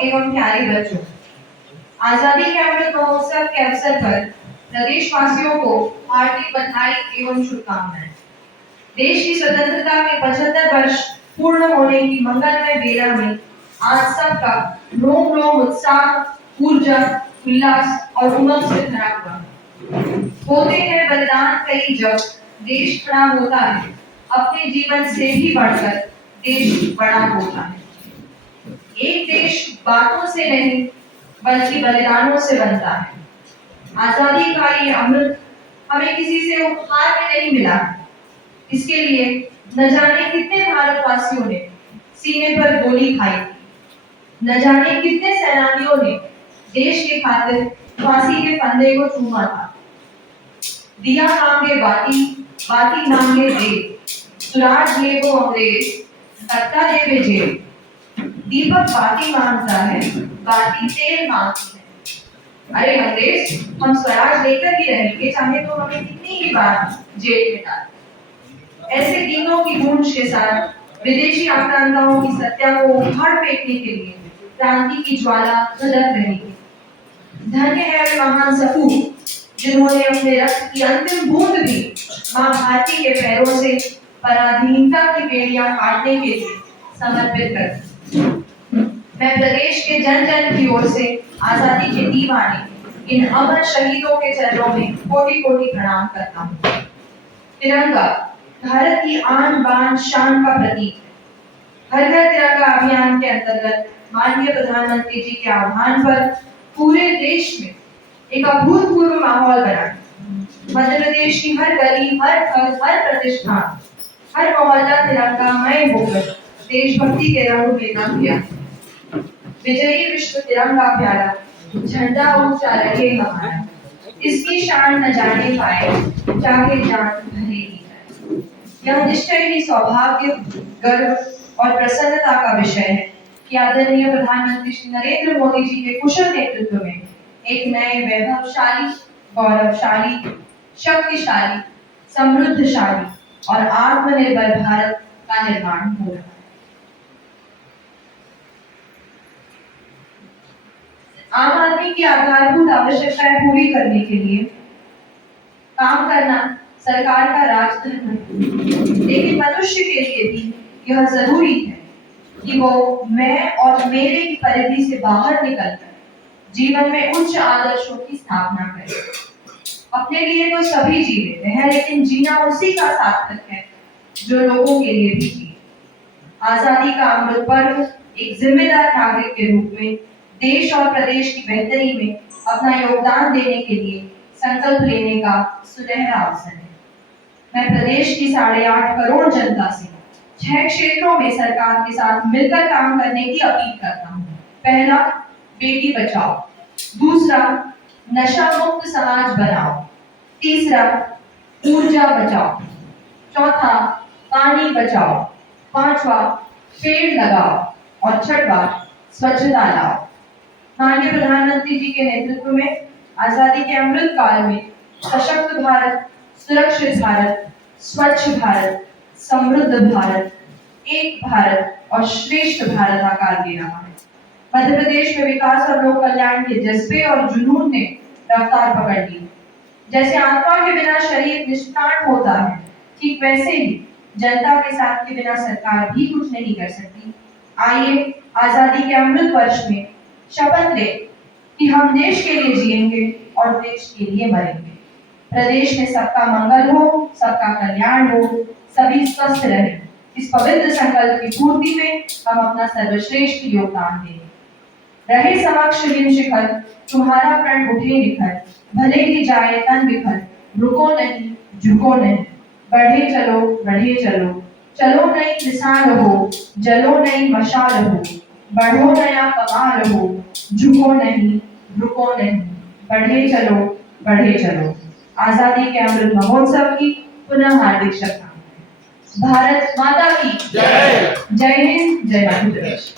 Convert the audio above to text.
एवं प्यारे बच्चों, आजादी के अमृत महोत्सव के अवसर पर प्रदेशवासियों को हार्दिक बधाई एवं शुभकामनाएं। देश की स्वतंत्रता के 75 वर्ष पूर्ण होने की मंगलमय बेला में आज सबका रोम रोम उत्साह, ऊर्जा, उल्लास और उमंग से भरा हुआ। होते हैं बलिदान कई जब देश खड़ा होता है, अपने जीवन से भी बढ़कर देश बड़ा होता है। एक देश बातों से नहीं बल्कि बलिदानों से बनता है। आजादी का ये अमृत हमें किसी से उपहार में नहीं मिला। इसके लिए न जाने कितने भारतवासियों ने सीने पर गोली खाई थी, न जाने कितने सेनानियों ने देश के खातिर फांसी के फंदे को चूमा था। दिया मांगे बाती, बाती मांगे दे, सुराज ले वो अंग्रेज, तख्ता दे वे जेल। दीपक बाती मांगता है, बाती तेल मांगती है। अरे अंग्रेज, हम स्वराज लेकर ही रहेंगे, चाहे तो हमें कितनी ही बार जेल में डाल। ऐसे गीतों की गूंज के साथ विदेशी आक्रांताओं की सत्या को उखाड़ फेंकने के लिए क्रांति की ज्वाला भड़क रही थी। धन्य है वे महान सपूत जिन्होंने अपने रक्त की अंतिम बूंद भी मां भारती के पैरों से पराधीनता की बेड़ियां काटने के लिए समर्पित कर दी। मैं प्रदेश के जन जन की ओर से आजादी के दीवाने इन अमर शहीदों के चरणों में कोटि कोटि प्रणाम करता हूँ। तिरंगा भारत की आन बान शान का प्रतीक है। हर घर तिरंगा अभियान के अंतर्गत माननीय प्रधानमंत्री जी के आह्वान पर पूरे देश में एक अभूतपूर्व माहौल बना। मध्य प्रदेश की हर गली, हर घर, हर प्रतिष्ठान, हर मोहल्ला तिरंगामय होकर देशभक्ति के रंग में रंग गया। विजयी विश्व तिरंगा प्यारा, झंडा ऊंचा रहे हमारा, इसकी शान न जाने पाए, चाहे जान भले ही जाए। यह निश्चय ही सौभाग्य, गर्व और प्रसन्नता का विषय है कि आदरणीय प्रधानमंत्री श्री नरेंद्र मोदी जी के कुशल नेतृत्व में एक नए वैभवशाली, गौरवशाली, शक्तिशाली, समृद्धशाली और आत्मनिर्भर भारत का निर्माण हो रहा है। आम आदमी की आधारभूत आवश्यकताएं पूरी करने के लिए काम करना सरकार का राजधर्म है, लेकिन मनुष्य के लिए भी यह जरूरी है कि वो मैं और मेरे की परिधि से बाहर निकलकर जीवन में उच्च आदर्शों की स्थापना करें। अपने लिए तो सभी जी लेते हैं, लेकिन जीना उसी का सार्थक है जो लोगों के लिए भी जिए। आजादी का अमृत पर्व एक जिम्मेदार नागरिक के रूप में देश और प्रदेश की बेहतरी में अपना योगदान देने के लिए संकल्प लेने का सुनहरा अवसर है। मैं प्रदेश की 8.5 करोड़ जनता से 6 क्षेत्रों में सरकार के साथ मिलकर काम करने की अपील करता हूँ। पहला, बेटी बचाओ। दूसरा, नशा मुक्त समाज बनाओ। तीसरा, ऊर्जा बचाओ। चौथा, पानी बचाओ। पांचवा, पेड़ लगाओ। और छठवां, स्वच्छता लाओ। माननीय प्रधानमंत्री जी के नेतृत्व में आजादी के अमृत काल में सशक्त भारत, सुरक्षित भारत, स्वच्छ भारत, समृद्ध भारत, एक भारत और श्रेष्ठ भारत आकार ले रहा है। मध्य प्रदेश में विकास और लोक कल्याण के जज्बे और जुनून ने रफ्तार पकड़ ली। जैसे आत्मा के बिना शरीर निष्प्राण होता है, ठीक वैसे ही जनता के साथ के बिना सरकार भी कुछ नहीं कर सकती। आइए आजादी के अमृत वर्ष में शपथ लें कि हम देश के लिए जिएंगे और देश के लिए मरेंगे। प्रदेश में सबका मंगल हो, सबका कल्याण हो, सभी स्वस्थ रहें। इस पवित्र संकल्प की पूर्ति में हम अपना सर्वश्रेष्ठ योगदान देंगे। रहे समक्ष हिम शिखर, तुम्हारा प्रण उठे निखर, भले ही जाए तन बिखर, रुको नहीं, झुको नहीं, बढ़े चलो, बढ़े चलो, चलो नई मिसाल हो, जलो नई मशाल हो, बढ़ो नया पवार हो, झुको नहीं, रुको नहीं, बढ़े चलो, बढ़े चलो। आजादी के अमृत महोत्सव की पुनः हार्दिक शुभकामनाएं। भारत माता की जय। जय हिंद, जय मध्य प्रदेश।